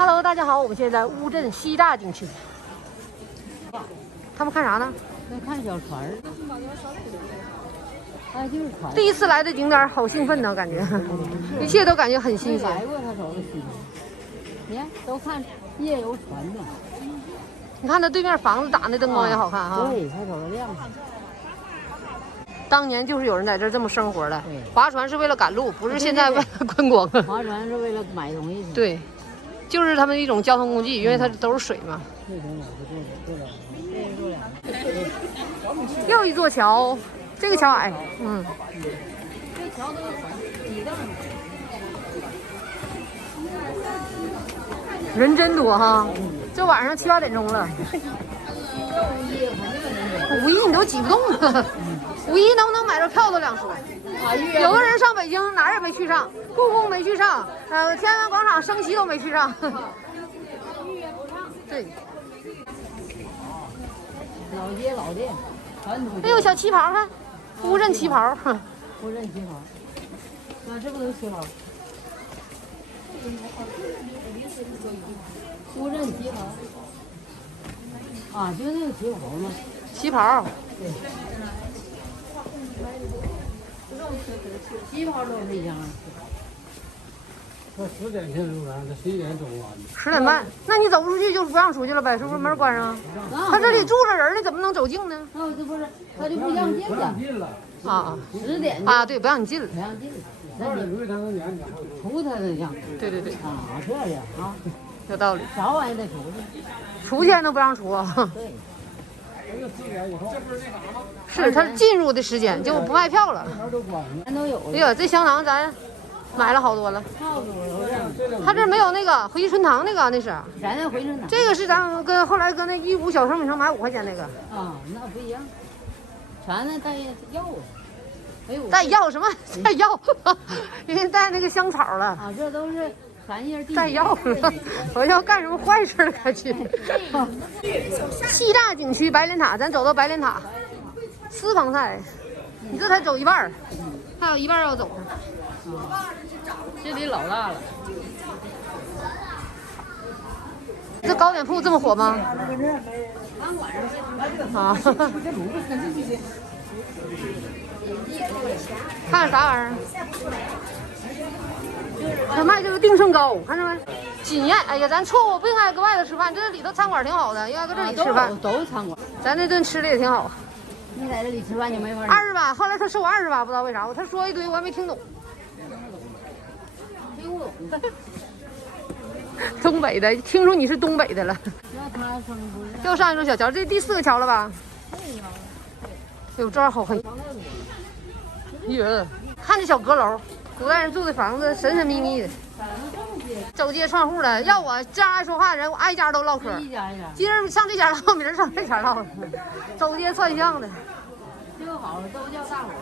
Hello， 大家好，我们现在在乌镇西大景区。他们看啥呢？在看小船儿。哎，就是船。第一次来的景点，好兴奋呢，感觉，一切都感觉很新鲜。来过，他瞅着新鲜。你看，都看夜游船呢。你看那对面房子打那灯光也好看哈。对，他瞅着亮。当年就是有人在这儿这么生活的。划船是为了赶路，不是现在为了观光。划船是为了买东西。对。就是他们一种交通工具，因为它都是水嘛。又一座桥，这个桥矮，这桥都几栋。人真多哈，这晚上7、8点钟了。五一你都挤不动了，五一能不能买着票都两说。有的人上北京哪儿也没去上，故宫没去上，天安门广场升旗都没去上。对。老街老店，传统。哎呦，小旗袍看，乌镇旗袍。乌镇旗袍。啊，这不都旗袍？乌镇旗袍。啊，就那个旗袍吗？旗袍。对。旗袍都是一样。说10点进入园，这11点走完。10点半，那你走不出去就不让出去了呗？是不是门关上？他这里住着人呢，怎么能走近呢？那这不是他就不让进了。啊10点啊，对，不让你进了。不让进。那你出他那样。对对对。啊，这样啊，有道理。早晚也得出去。出去还能不让出啊？对。是他进入的时间就不卖票了。咱都有。哎呀，这香囊咱买了好多了。他这没有那个回春堂那个，那是。咱那回春堂。这个是咱跟后来跟那义乌小商品城买5块钱那个。啊，那不一样。全那带药啊。带药什么？带药？因为带那个香草了。啊，这都是寒叶地。带药了，我要干什么坏事了？赶紧。西大景区白莲塔，咱走到白莲塔。私房菜，你这才走一半，还有一半要走呢。这里老大了。这糕点铺这么火吗？啊！看啥玩意儿？他卖这个定胜糕，看着没？锦宴，哎呀，咱错误不应该搁外头吃饭，这里头餐馆挺好的，应该搁这里吃饭。都是餐馆。咱那顿吃的也挺好。你在这里吃饭就没法。28，后来他收我28，不知道为啥，他说一堆我还没听懂。听不懂。东北的，听出你是东北的了。又上一座小桥，这第4个桥了吧？哟，这儿好黑。哟，看这小阁楼，古代人住的房子，神神秘秘的。走街串户的，要我这样爱说话的人，我挨家都唠嗑。今儿上这家唠，明儿上这家唠，走街串巷的。就好，都叫大伙儿。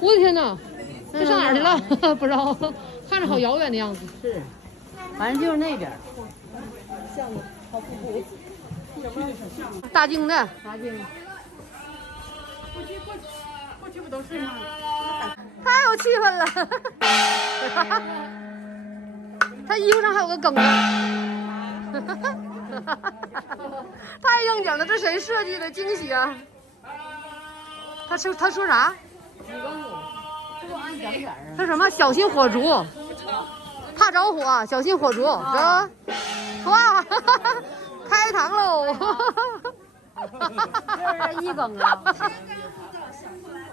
我的天哪，这上哪儿去了？不知道，看着好遥远的样子。是，反正就是那边。大镜的。大镜。过去不都是吗？太有气氛了。他衣服上还有个梗子。太应景了，这谁设计的？惊喜啊！他说啥？他什么？小心火烛，怕着火，小心火烛，知道吗？哇，开膛喽！这是一梗啊！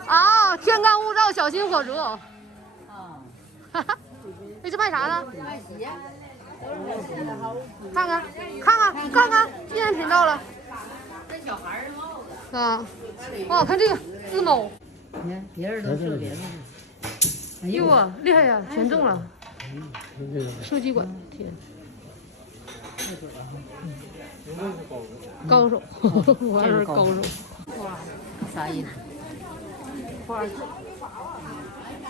啊，天干物燥，小心火烛。啊，哎，这卖啥呢？卖鞋。看看，纪念品到了。这小孩儿帽子。啊，哇，看这个自谋。你看，别人都设别的。哎呦啊，厉害呀，全中了。射击馆，天。高手，我也是高手。哇，啥意思？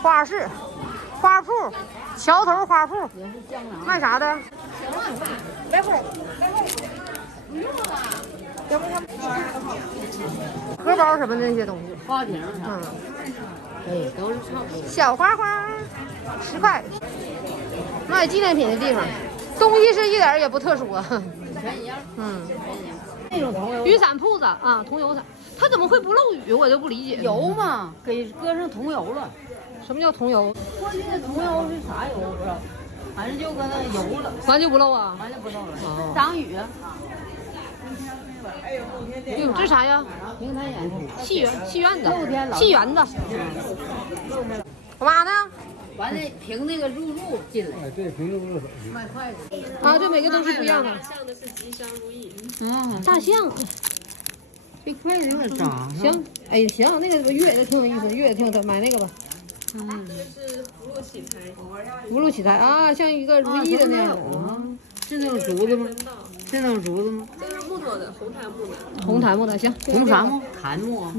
花市，花铺，桥头花铺，也是香囊。卖啥的？来会儿，不用了。要不他们荷包什么的那些东西。花瓶啥？对，都是差不多。小花花，10块。卖纪念品的地方，东西是一点儿也不特殊啊。全一样。嗯，那种桐油雨伞铺子啊，桐油伞，它怎么会不漏雨？我就不理解。油嘛，给搁上桐油了。什么叫桐油？过去的桐油是啥油不知道，反正就搁那油了，完就不漏啊？完了不漏了。哦挡雨。哟，这啥呀？平潭演出。戏园的，露天老戏园的。我妈呢？完了凭那个入进来。哎，对，平时不是卖筷子。啊，对，每个都是不一样的。像的是吉祥如意。嗯，大象。这筷子有点扎。行，哎行，那个月的挺有意思，月的挺有，买那个吧。嗯，这是福禄喜财。福禄喜财啊，像一个如意的那样的。是那种竹子吗？是那种竹子吗？这是木头的，红檀木的。红檀木的，行。红啥木？檀木啊。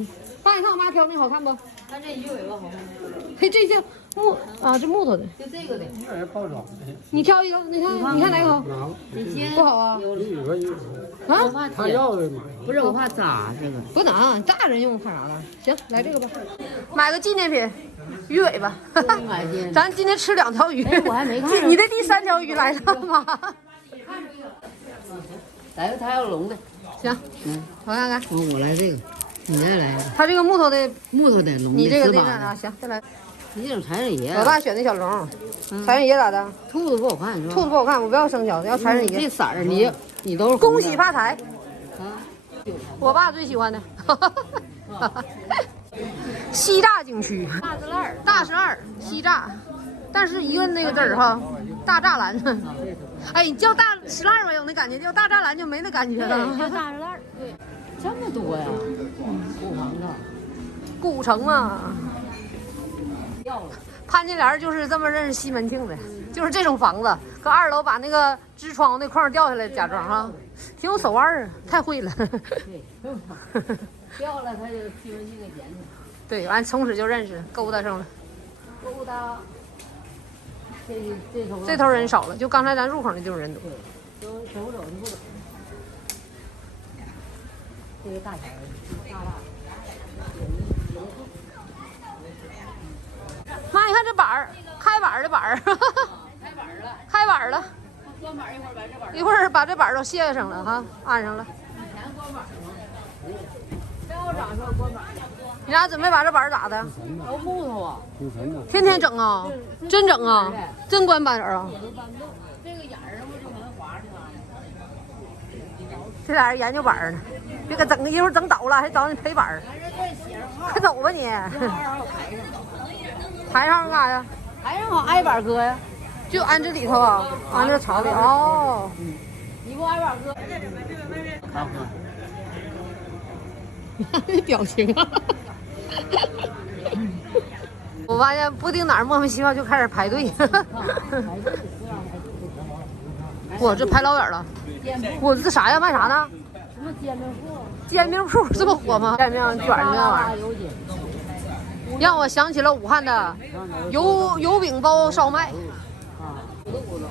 爸，你看我妈挑那好看不？看这鱼尾巴好看。嘿，这些木啊，这木头的。就这个的。有点包装。你挑一个，你看哪个好？你先不好啊。有个有。啊？他要的嘛。不是我怕扎这个。不能，大人用看啥了？行，来这个吧。买个纪念品，鱼尾巴。买去。咱今天吃2条鱼。哎，我还没看。你的第3条鱼来了吗？来个谭小龙的。行，我看看。我来这个，你再来一个。它这个木头的，木头的龙的。你这个丝袜那个啊，行，再来。你这种财神爷。我爸选的小龙，财神爷咋的？兔子不好看是吧？兔子不好看，我不要生肖，要财神爷。这色儿你都是恭喜发财。啊！我爸最喜欢的。西栅景区。大栅西栅，但是一个那个字儿哈，大栅栏。哎，你叫大栅栏吧有那感觉，叫大栅栏就没那感觉了。大栅栏，对，这么多呀，古房子，古城嘛。掉了。潘金莲就是这么认识西门庆的，就是这种房子，搁2楼把那个支窗那框掉下来，假装哈，挺有手腕儿，太会了。对，掉了他就西门庆给捡起来。对，完从此就认识，勾搭上了。勾搭。这头人少了，就刚才咱入口那地方人多。走不走你不走。这个大钱大蜡。妈，你看这板儿，开板的板儿。开板了。开板了。关板一会儿把这板。一会儿把这板都卸上了哈，安上了。以前关板吗？要咋说关板？你俩准备把这板咋的？都木头啊。挺沉的。天天整啊？真整啊？真关板啊？这个眼儿不就能划去了？这俩人研究板儿呢，别给整一会儿整倒了，还找你赔板儿。快走吧你！台上干啥呀？台上好挨板搁呀。就安这里头啊，安这槽里哦。你不挨板搁？看看。那表情啊！我发现不定哪儿莫名其妙就开始排队。我这排老远了。我这啥呀？卖啥呢？什么煎饼铺？煎饼铺这么火吗？煎饼卷儿那玩意儿，让我想起了武汉的油饼包烧麦。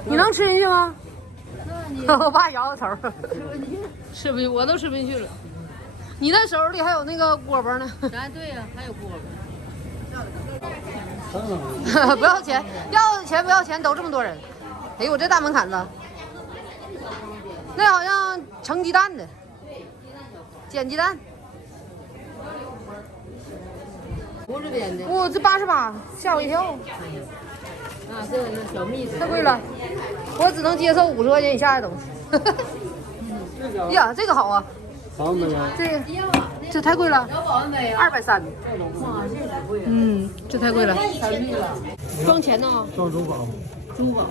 你能吃进去吗？我爸摇摇头。吃不进，我都吃不进去了。你那手里还有那个锅巴呢。哎，对呀，还有锅巴。不要钱，要钱不要钱，都这么多人。哎呦，我这大门槛子，那好像盛鸡蛋的，煎鸡蛋。不是编的。哇，这88，吓我一跳。啊，这个是小蜜子。太贵了，我只能接受50块钱以下的东西。呀，这个好啊。好没有？这太贵了要保温杯啊，230。哇，这可贵了。嗯，这太贵了。装钱呢？装珠宝。珠宝。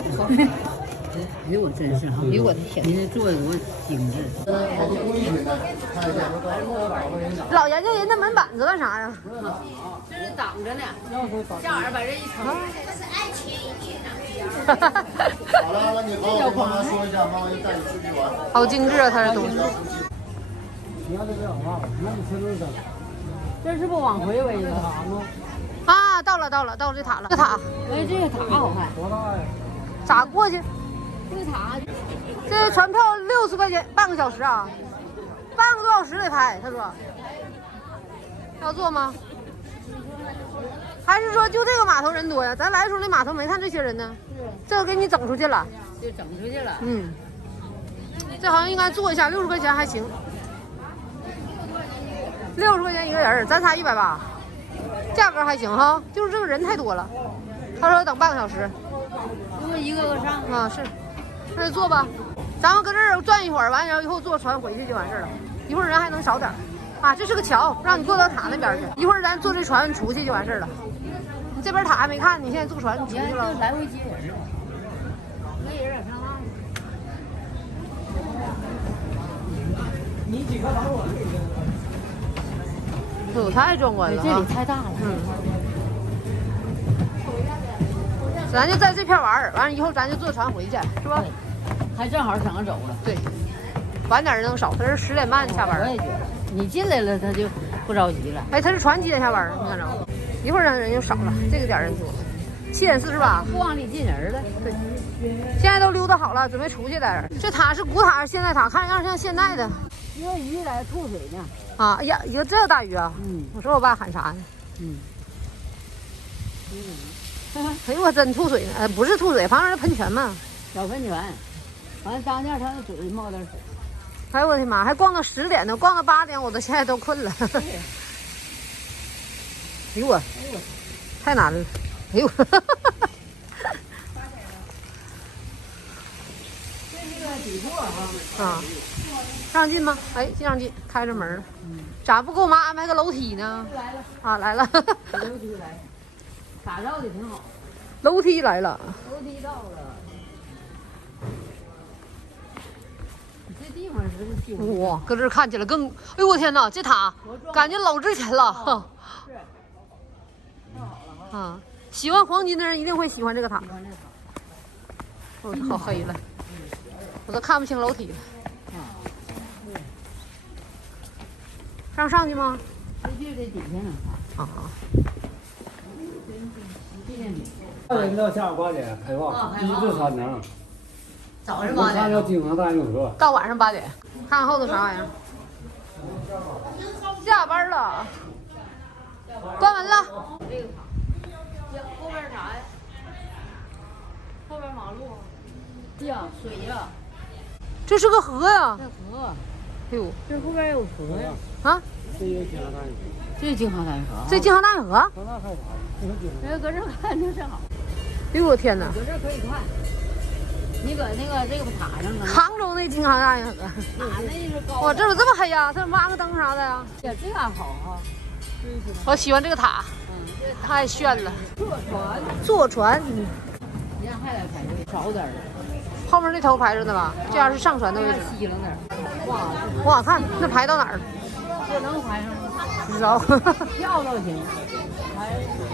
哎呦，我真是哈！哎呦我的天！您这做的多精致。老研究人家门板子干啥呀？这是挡着呢，这玩意儿把这一撑。这是爱情一好了，那你和我妈妈说一下，妈妈就带你出去玩。好精致啊，他这东西。你看这个啊，那你吃多少？这是不往回围的塔吗？啊，到了这塔了。这塔，哎，这个塔好看。多大呀？咋过去？这个塔，这船票60块钱，半个小时啊，半个多小时得拍。他说要坐吗？还还是说就这个码头人多呀？咱来的时候那码头没看这些人呢。这个给你整出去了。就整出去了。嗯，这好像应该坐一下，60块钱还行。60块钱一个人，咱仨180，价格还行哈，就是这个人太多了。他说等半个小时。如果一个个上啊，是，那就坐吧。咱们搁这儿转一会儿，完然后以后坐船回去就完事儿了。一会儿人还能少点。啊，这是个桥，让你坐到塔那边去。一会儿咱坐这船出去就完事儿了。你这边塔还没看，你现在坐船你出去了。就来回接人，没人上岸。你几个把我哎呦，太壮观了！这里太大了。咱就在这片玩儿，完了以后咱就坐船回去，是吧？还正好省着走了。对，晚点能少，他是10点半下班。我也觉得，你进来了他就不着急了。哎，他是船几点下班？你看着，一会儿人就少了，这个点人多。7点48，不往里进人了。对，现在都溜达好了，准备出去在这儿。这塔是古塔还是现代塔？看着像现代的。一个鱼来吐水呢。啊，哎呀，一个这大鱼啊！嗯，我说我爸喊啥呢？嗯。哎呦，我真吐水呢！不是吐水，旁边是喷泉嘛。小喷泉，完了当间它那嘴冒点水。哎呦我的妈！还逛到10点呢，逛到8点，我都现在都困了。哎呦我，太难了！哎呦，这是个底座哈。啊，让进吗？哎，让进，开着门了。咋不给我妈安排个楼梯呢？来了。啊，来了。楼梯来，打造的挺好。楼梯来了。楼梯到了。这地方是挺哇，搁这儿看起来更……哎呦我天哪，这塔感觉老值钱了。是。太好了哈。啊，喜欢黄金的人一定会喜欢这个塔。哦，好黑了，我都看不清楼梯了。上去吗？这就得底下能看。啊。8点到下午8点开放，1至3能。早上8点。要经常大运河。到晚上8点，看看后头啥玩意儿。下班了，关门了。这个塔，后边啥呀？后边马路。呀，水呀。这是个河呀。这河。哎呦，这后边有河呀。啊？这有京杭大运河。这是京杭大运河。这京杭大运河？从那开啥？搁这看就正好。哎呦我天哪！搁这可以看。你搁那个这个塔上能。杭州那京杭大运河。哪那是高？哇，这怎么这么黑呀？这挖个灯啥的呀？呀，这样好哈。我喜欢这个塔，太炫了。坐船。坐船。你看还得排队，少点儿。后面那头排着呢吧？这样是上船的位置。稀楞点儿。哇，看那排到哪儿？这能排上吗？不知道。票倒行。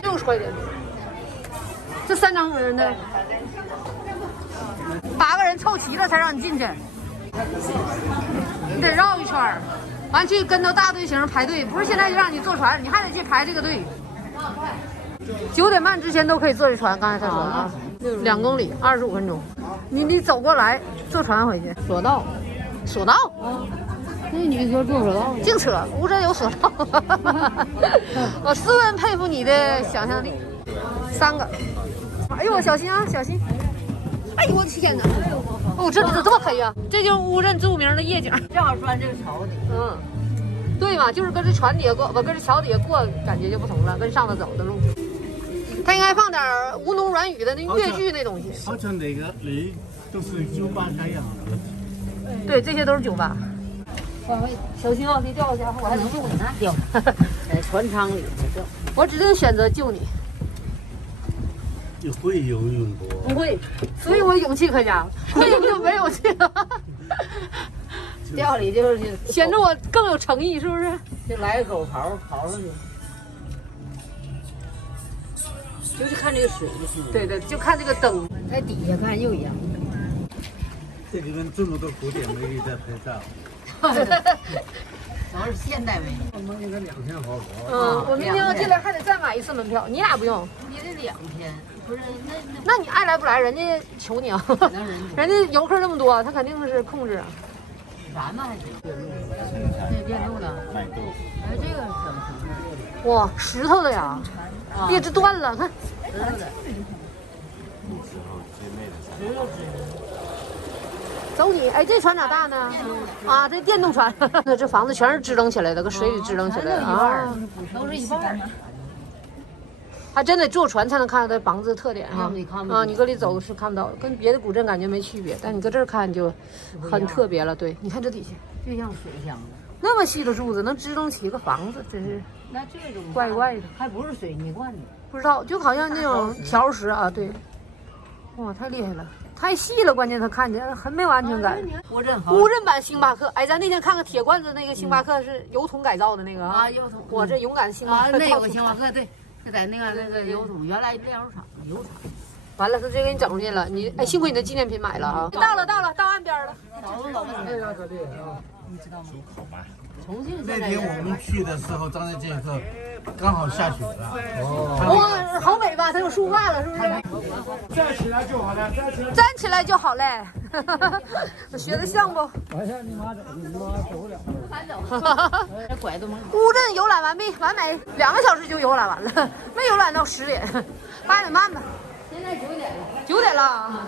60块钱。这3张人呢？8个人凑齐了才让你进去。你得绕一圈儿，完去跟到大队形排队。不是现在就让你坐船，你还得去排这个队。9点半之前都可以坐这船。刚才他说啊，2公里25分钟。你走过来坐船回去。索道。索道？那女说坐索道。净扯，乌镇有索道。我十分佩服你的想象力。3个。哎呦，小心啊，小心！哎呦我的天哪！哦，这里怎么这么黑呀？这就是乌镇著名的夜景。正好钻这个桥底。嗯，对嘛，就是跟这船底下过，跟这桥底下过，感觉就不同了，跟上头走的路。他应该放点吴侬软语的那越剧那东西。好像哪个里都是酒吧开样的。对，这些都是酒吧。小心啊，别掉下去，我还能救你呢。掉，在船舱里掉。我指定选择救你。你会游泳不？不会，所以我勇气可嘉。会就没勇气了。掉里就是显得我更有诚意，是不是？就来个狗刨上去。就是看这个水就行。对对，就看这个灯，在底下看又一样。这里面这么多古典美女在拍照。都是现代美女。我们应该2天好活。嗯，我明天要进来还得再买1次门票，你俩不用。你得2天，不是那你爱来不来，人家求你啊。人家游客那么多，他肯定是控制啊。咱们还行。这电动的。买豆。哎，这个怎么行？哇，石头的呀。别这断了，看。走你，哎，这船咋大呢？啊，这电动船。那这房子全是支棱起来的，搁水里支棱起来的啊。都是一半。还真得坐船才能看到它房子的特点哈。啊，你搁里走是看不到，跟别的古镇感觉没区别，但你搁这儿看就很特别了。对，你看这底下，就像水箱子，那么细的柱子能支棱起个房子，真是那这种怪怪的。还不是水泥灌的，不知道，就好像那种条石啊，对。哇，太厉害了，太细了，关键它看起来很没有安全感。国镇好。乌镇版星巴克，哎，咱那天看个铁罐子那个星巴克是油桶改造的那个啊，油桶。我这勇敢的星巴啊，克，那有个星巴克，对，就在那个油桶，原来炼油厂油厂。完了，他直接给你整出去了。你哎，幸亏你的纪念品买了啊！到了，到岸边了。这家可厉害啊！你知道吗？重庆那天我们去的时候，张家界课刚好下雪了。哇，好美吧？它有树挂了，是不是？站起来就好了，站起来就好嘞。我学的像不？完事你妈走，你妈走不了。这拐都没。乌镇游览完毕，完美，2个小时就游览完了，没游览到10点，8点半吧。现在9点了。9点了。